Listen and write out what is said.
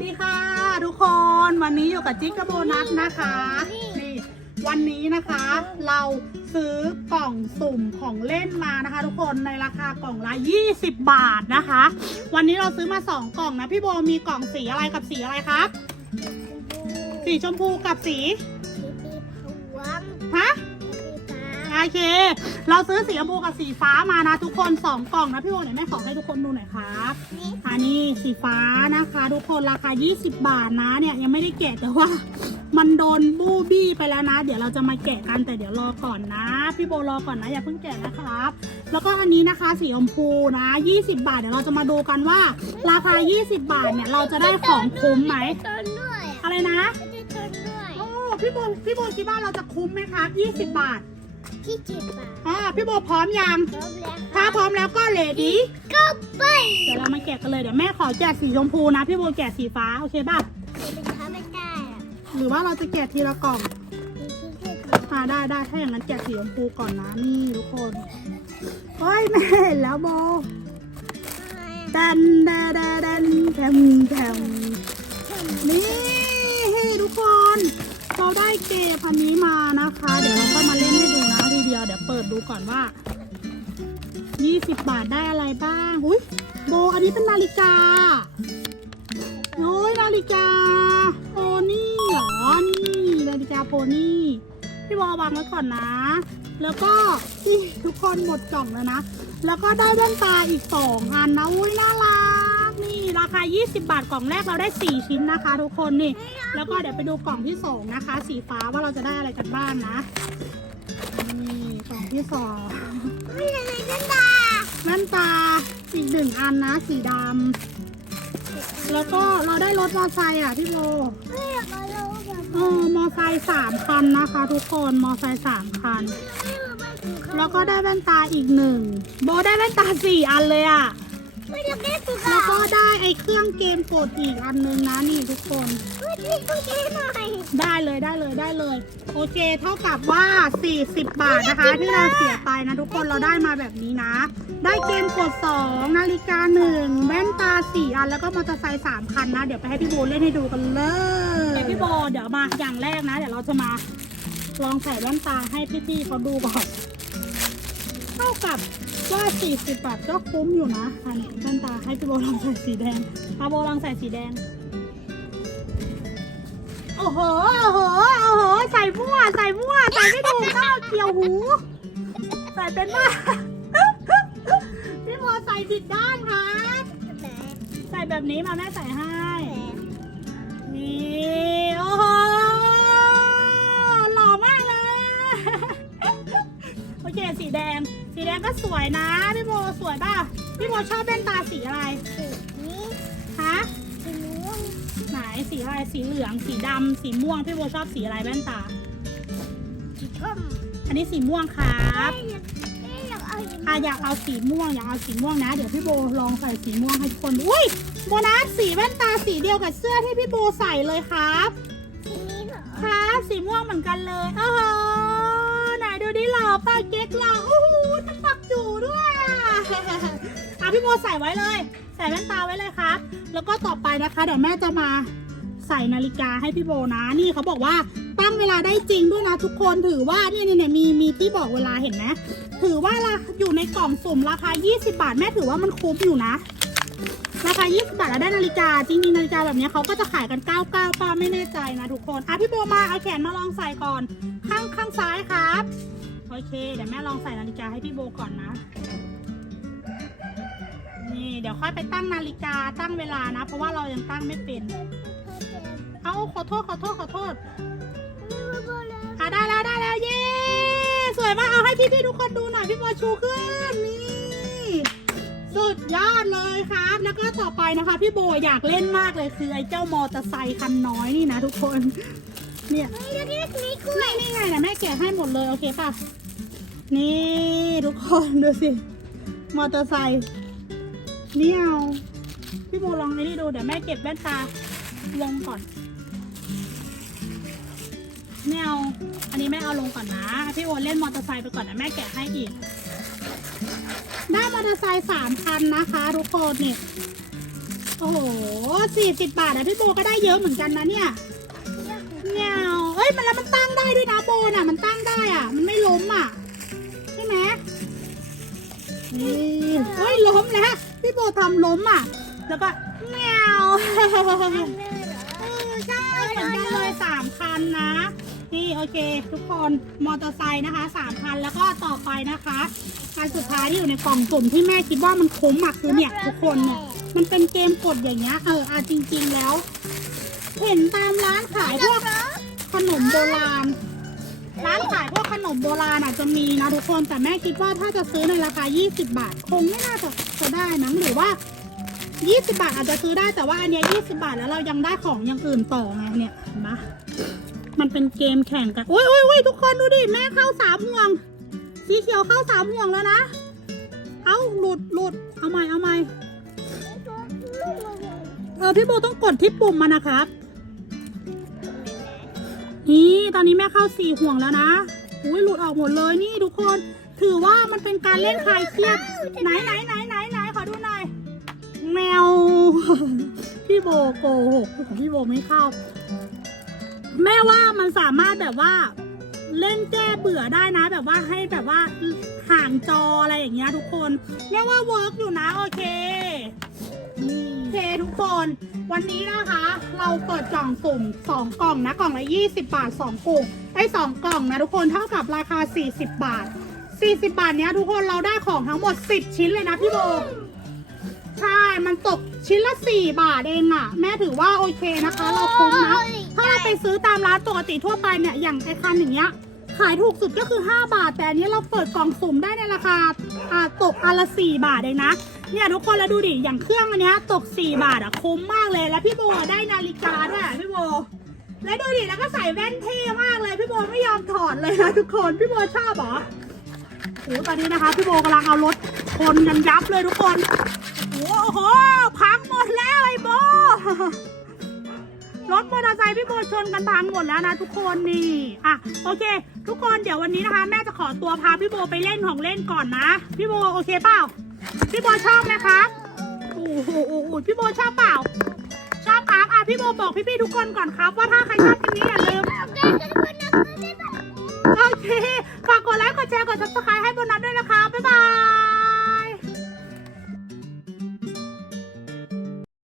ดีค่ะ ทุกคนวันนี้อยู่กับจิ๊กกบโบนัสนะคะนี่วันนี้นะคะ เราซื้อกล่องสุ่มของเล่นมานะคะ ทุกคนในราคากล่องละ20 บาทนะคะ วันนี้เราซื้อมา 2 กล่องนะพี่โบมีกล่องสีอะไรกับสีอะไรครับสีชมพูกับสีฮะ โอเค เราซื้อสีชมพูกับสีฟ้ามานะทุกคนสองกล่องนะพี่โบเดี๋ยวแม่ขอให้ทุกคนดูหน่อยครับอันนี้สีฟ้านะคะ ทุกคนราคา 20 บาทนะเนี่ยยังไม่ได้แกะแต่ว่า มันโดนบูบี้ไปแล้วนะ เดี๋ยวเราจะมาแกะกันแต่เดี๋ยวรอก่อนนะ พี่โบรอก่อนนะอย่าเพิ่งแกะนะครับ แล้วก็อันนี้นะคะสีชมพูนะ 20 บาทเดี๋ยวเราจะมาดูกันว่า ราคา 20 บาทเนี่ยเราจะได้ของคุ้มไหมเตินด้วยอะไรนะไม่ได้เตินด้วยโอ้พี่โบพี่โบคิดว่าเราจะคุ้มไหมครับ 20 บาท ที่จิบอะอ่าพี่โบพร้อมยังพร้อมแล้วถ้าพร้อมแล้วก็เลดี้ก็ไปเดี๋ยวเรามาแกะกันเลยเดี๋ยวแม่ขอแกะสีชมพูนะ พี่โบแกะสีฟ้าโอเคป่ะเป็นท้าไม่ได้อะหรือว่าเราจะแกะทีละกล่องมีที่เทียบอ่าได้ได้ถ้าอย่างนั้นแกะสีชมพูก่อนนะนี่ทุกคนเฮ้ยแม่เห็นแล้วโบดันแดนแดนแดนแถมแถมนี่ทุกคน เราได้เกมพันนี้มานะคะ เดี๋ยวเราก็มาเล่นให้ดูนะที เดี๋ยวเปิดดูก่อนว่า 20 บาทได้อะไรบ้าง อุ้ยโบอันนี้เป็นนาฬิกา โอ้ยนาฬิกาโพนี่เหรอ นี่นาฬิกาโพนี่ พี่บอวางไว้ก่อนนะ แล้วก็ที่ทุกคนหมดกล่องแล้วนะ แล้วก็ได้แว่นตาอีกสองอันนะ อุ้ยน่ารัก นี่ราคา 20 บาทกล่องแรกเราได้ 4 ชิ้นนะคะ ทุกคนนี่ แล้วก็เดี๋ยวไปดูกล่องที่สองนะคะ สีฟ้าว่าเราจะได้อะไรกันบ้างนะ สองที่สองไม่ใช่ในกันดาแว่นตาอีกหนึ่งอันนะสีดำแล้วก็เราได้รถมอไซค์อะพี่โบไม่อยากเอาเราแบบเออมอไซค์สามคันนะคะ ทุกคนมอไซค์สามคัน แล้วก็ได้แว่นตาอีกหนึ่งโบได้แว่นตาสี่อันเลยอะ แล้ขาวก็ได้ไอ้เครื่องเกมกดอีกอันนึงนะนี่ทุกคนไม่ได้ต้องแก้หน่อยได้เลยได้เลยได้เลย โอเคเท่ากับว่า 40 บาทนะคะ ที่เราเสียไปนะทุกคนเราได้มาแบบนี้นะ ได้เกมกด 2 นาฬิกา1แว่นตา 4 อันแล้วก็มอเตอร์ไซค์3คันนะ เดี๋ยวไปให้พี่โบเล่นให้ดูกันเลยเดี๋ยวพี่โบเดี๋ยวมาอย่างแรกนะ เดี๋ยวเราจะมาลองใส่แว่นตาให้พี่ๆเขาดูก่อนเท่ากับ ว่า40บาทก็คุ้มอยู่นะอันนี้แว่นตาให้พี่โบลองใส่สีแดงเอาโบลองใส่สีแดง โอ้โห โอ้โห โอ้โห ใส่มั่ว ใส่มั่ว ใส่ไม่ถูกต้องเอาเกี่ยวหู ใส่เป็นมาพี่โบใส่ผิดด้านครับแต่ใส่แบบนี้มาแม่ใส่ให้ นี่ โอ้โห หล่อมากเลย โอเค สีแดง สีแดงก็สวยนะ พี่โบสวยป่ะ พี่โบชอบแว่นตาสีอะไร สีนี้ฮะ สีม่วงไหนสีอะไร สีเหลือง สีดำสีม่วง พี่โบชอบสีอะไรแว่นตา สีส้มอันนี้สีม่วงครับไม่อยากไม่อยากเอาอย่างอะอยากเอาสีม่วง อยากเอาสีม่วงนะ เดี๋ยวพี่โบลองใส่สีม่วงให้ทุกคนดูอุ้ย โบนัสสีแว่นตาสีเดียวกับเสื้อที่พี่โบใส่เลยครับ สีนี้เหรอ ครับ สีม่วงเหมือนกันเลยโอ้โหไหน ดูดิหล่อป้าเก๊กหล่อโอ้โหจะปักจูด้วยอะอะพี่โบใส่ไว้เลย ใส่แว่นตาไว้เลยครับ แล้วก็ต่อไปนะคะ เดี๋ยวแม่จะมาใส่นาฬิกาให้พี่โบนะ นี่เขาบอกว่าตั้งเวลาได้จริงด้วยนะทุกคนถือว่าเนี่ยเนี่ยเนี่ยมีมีที่บอกเวลาเห็นไหมถือว่าราอยู่ในกล่องสุ่มราคา 20 บาทแม่ถือว่ามันคุ้มอยู่นะราคา 20 บาทแล้วได้นาฬิกา จริงๆ นาฬิกาแบบนี้เขาก็จะขายกัน 99ป้าไม่แน่ใจนะทุกคน อะพี่โบมาเอาแขนมาลองใส่ก่อน ข้าง โอเค เดี๋ยวแม่ลองใส่นาฬิกาให้พี่โบก่อนนะ นี่เดี๋ยวค่อยไปตั้งนาฬิกาตั้งเวลานะ เพราะว่าเรายังตั้งไม่เป็น เอาขอโทษขอโทษขอโทษอะได้แล้วได้แล้วเย้สวยมากเอาให้พี่พี่ๆทุกคนดูหน่อยพี่บอชูขึ้นนี่สุดยอดเลยครับ แล้วก็ต่อไปนะคะ พี่โบอยากเล่นมากเลยคือไอ้เจ้ามอเตอร์ไซคันน้อยนี่นะทุกคน เนี่ยไม่อยากได้สีกล้วยนี่นี่ไงนะแม่แกะให้หมดเลยโอเคป่ะ นี่ทุกคนดูสิ มอเตอร์ไซค์เนี่เอาพี่โบลองไอ้นี่ดูเดี๋ยวแม่เก็บแว่นตาลงก่อนไม่เอาอันนี้แม่เอาลงก่อนนะ พี่โอเล่นมอเตอร์ไซค์ไปก่อนนะแม่แกะให้อีก ได้มอเตอร์ไซค์สามคันนะคะทุกคนนี่ โอ้โหสี่สิบบาทอะพี่โบก็ได้เยอะเหมือนกันนะเนี่ยเงี้ยวเอ้ยมันแล้วมันตั้งได้ด้วยนะโบน่ะ มันตั้งได้อะ มันไม่ล้มอะ นี่เฮ้ยล้มแล้วพี่โบทำล้มอะ แล้วก็เงี้ยวเออใช่เหมือนกันเลยสามคันนะ นี่โอเค ทุกคนมอเตอร์ไซค์นะคะสามคันแล้วก็ต่อไปนะคะคันสุดท้ายที่อยู่ในกล่องสุ่มที่แม่คิดว่ามันคุ้มอะคือเนี่ยทุกคนเนี่ยมันเป็นเกมกดอย่างเงี้ยเอออะจริง ๆแล้ว เห็นตามร้านขายพวกขนมโบราณ ร้านขายพวกขนมโบราณอาจจะมีนะทุกคนแต่แม่คิดว่าถ้าจะซื้อในราคา 20 บาท คงไม่น่าจะจะได้นะหรือว่า 20 บาทอาจจะซื้อได้แต่ว่าอันเนี้ย20 บาทแล้วเรายังได้ของอย่างอื่นต่อไงเนี่ยเห็นปะมันเป็นเกมแข่งกันอุ้ยอุ้ยอุ้ยทุกคนดูดิแม่เข้าสามห่วง สีเขียวเข้าสามห่วงแล้วนะ เอาหลุดหลุดเอาใหม่เอาใหม่เออพี่โบต้องกดที่ปุ่มมันนะครับ นี่ตอนนี้แม่เข้าสี่ห่วงแล้วนะอุ้ยหลุดออกหมดเลยนี่ทุกคน ถือว่ามันเป็นการเล่นคลายเครียดไหนไหนไหนไหนไหนขอดูหน่อยแมวพี่โบโกหกของพี่โบไม่เข้า แม่ว่ามันสามารถแบบว่าเล่นแก้เบื่อได้นะ แบบว่าให้แบบว่าห่างจออะไรอย่างเงี้ยทุกคนแม่ว่าเวิร์กอยู่นะโอเคนี่โอเคทุกคน วันนี้นะคะ เราเปิดกล่องสุ่มสองกล่องนะกล่องละ20 บาทสองกลุ่มไอ้สองกล่องนะทุกคนเท่ากับราคา 40 บาท 40 บาทเนี้ยทุกคนเราได้ของทั้งหมด 10 ชิ้นเลยนะพี่โบใช่ มันตกชิ้นละ 4 บาทเองอะแม่ถือว่าโอเคนะคะ เราคุ้มนะ ถ้าเราไปซื้อตามร้านปกติทั่วไปเนี่ยอย่างไอคันอย่างเงี้ยขายถูกสุดก็คือ 5 บาท แต่อันนี้เราเปิดกล่องสุ่มได้ในราคาอ่าตกอันละ 4 บาทเองนะ เนี่ยทุกคนแล้วดูดิอย่างเครื่องอันเนี้ยตก 4 บาทอะคุ้มมากเลยแล้วพี่โบได้นาฬิกาด้วยพี่โบ แล้วดูดิแล้วก็ใส่แว่นเท่มากเลยพี่โบไม่ยอมถอดเลยนะทุกคนพี่โบชอบเหรอโอ้ตอนนี้นะคะพี่โบกำลังเอารถชนกันยับเลยทุกคนโอ้โหพังหมดแล้วไอ้โบรถมอเตอร์ไซค์พี่โบชนกันพังหมดแล้วนะทุกคนนี่อะโอเค ทุกคนเดี๋ยววันนี้นะคะ แม่จะขอตัวพาพี่โบไปเล่นของเล่นก่อนนะ พี่โบโอเคเปล่า พี่โบชอบไหมครับโอ้โหโอ้โหพี่โบชอบเปล่า ชอบครับอะพี่โบบอกพี่ๆทุกคนก่อนครับ ว่าถ้าใครชอบคลิปนี้อย่าลืมโอเคฝากกดไลค์กดแชร์กดซับสไคร